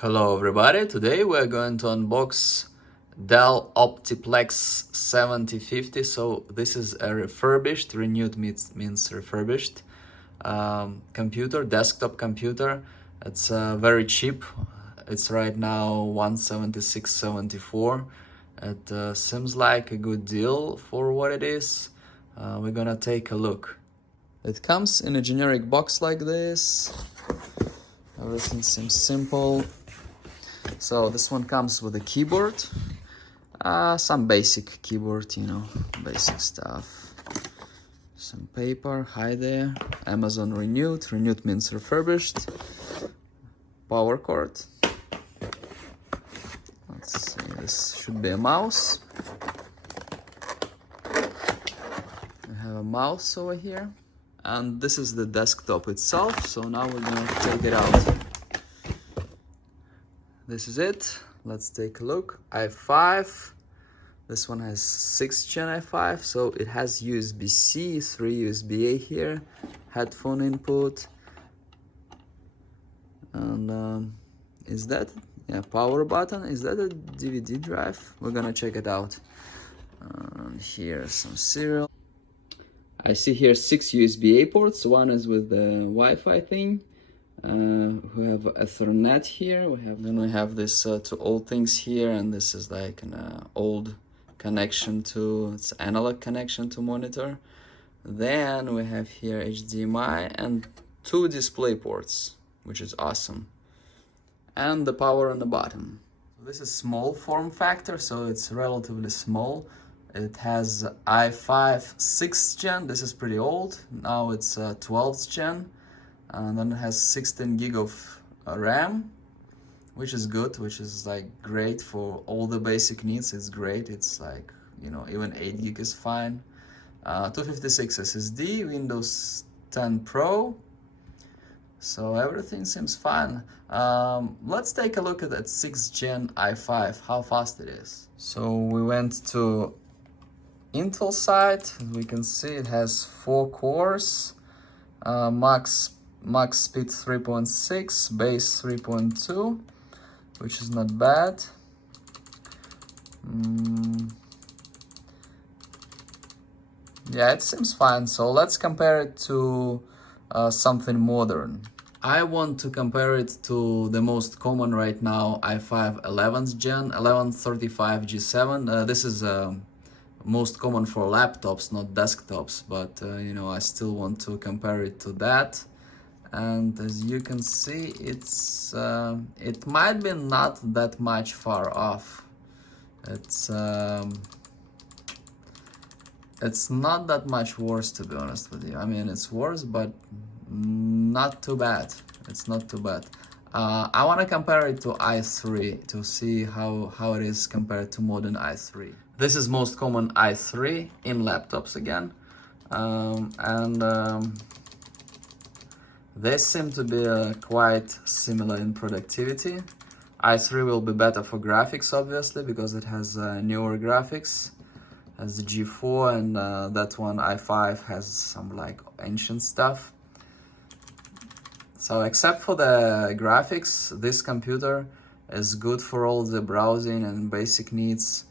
Hello everybody, today we're going to unbox Dell Optiplex 7050. So this is a refurbished, renewed means refurbished computer, desktop computer. It's very cheap. It's right now $176.74. It seems like a good deal for what it is. We're gonna take a look. It comes in a generic box like this. Everything seems simple. So this one comes with a keyboard, some basic keyboard, basic stuff. Some paper, hi there, Amazon renewed means refurbished, power cord. Let's see, this should be a mouse. We have a mouse over here. And this is the desktop itself, so now we're gonna take it out. This is it. Let's take a look. i5. This one has 6th gen i5, so it has USB-C, 3 USB-A here, headphone input. And is that, power button. Is that a DVD drive? We're gonna check it out. Here's some serial. I see here 6 USB-A ports. One is with the Wi-Fi thing. We have Ethernet here. Then we have this two old things here, and this is like an old connection to, it's analog connection to monitor. Then we have here HDMI and 2 display ports, which is awesome. And the power on the bottom. This is small form factor, so it's relatively small. It has i5 6th gen. This is pretty old. Now it's 12th gen. And then it has 16 gig of RAM, which is good, which is like great for all the basic needs. It's great. It's like, even 8 gig is fine. 256 SSD, Windows 10 Pro. So everything seems fine. Let's take a look at that 6th gen i5, how fast it is. So we went to Intel side. As we can see, it has 4 cores, max speed 3.6, base 3.2, which is not bad. Yeah, it seems fine. So let's compare it to something modern. I want to compare it to the most common right now, i5 11th gen, 1135 G7. This is most common for laptops, not desktops, but I still want to compare it to that. And as you can see, it's it might be not that much far off. It's not that much worse, to be honest with you. I mean, it's worse, but not too bad. It's not too bad. I want to compare it to i3 to see how it is compared to modern i3. This is most common i3 in laptops again, they seem to be quite similar in productivity. i3 will be better for graphics, obviously, because it has newer graphics, has the G4, and that one i5 has some like ancient stuff. So except for the graphics, this computer is good for all the browsing and basic needs.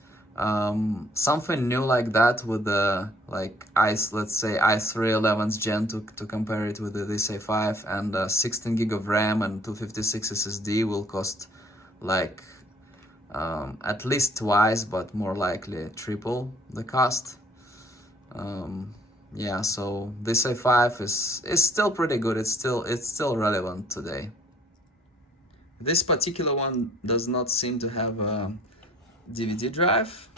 Something new like that with the let's say i3 11th gen to compare it with this i5, and 16 gig of RAM and 256 SSD will cost like at least twice, but more likely triple the cost. Yeah, so this i5 is still pretty good. It's still relevant today. This particular one does not seem to have a DVD drive,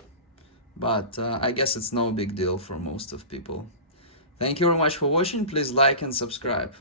but I guess it's no big deal for most of people. Thank you very much for watching. Please like and subscribe.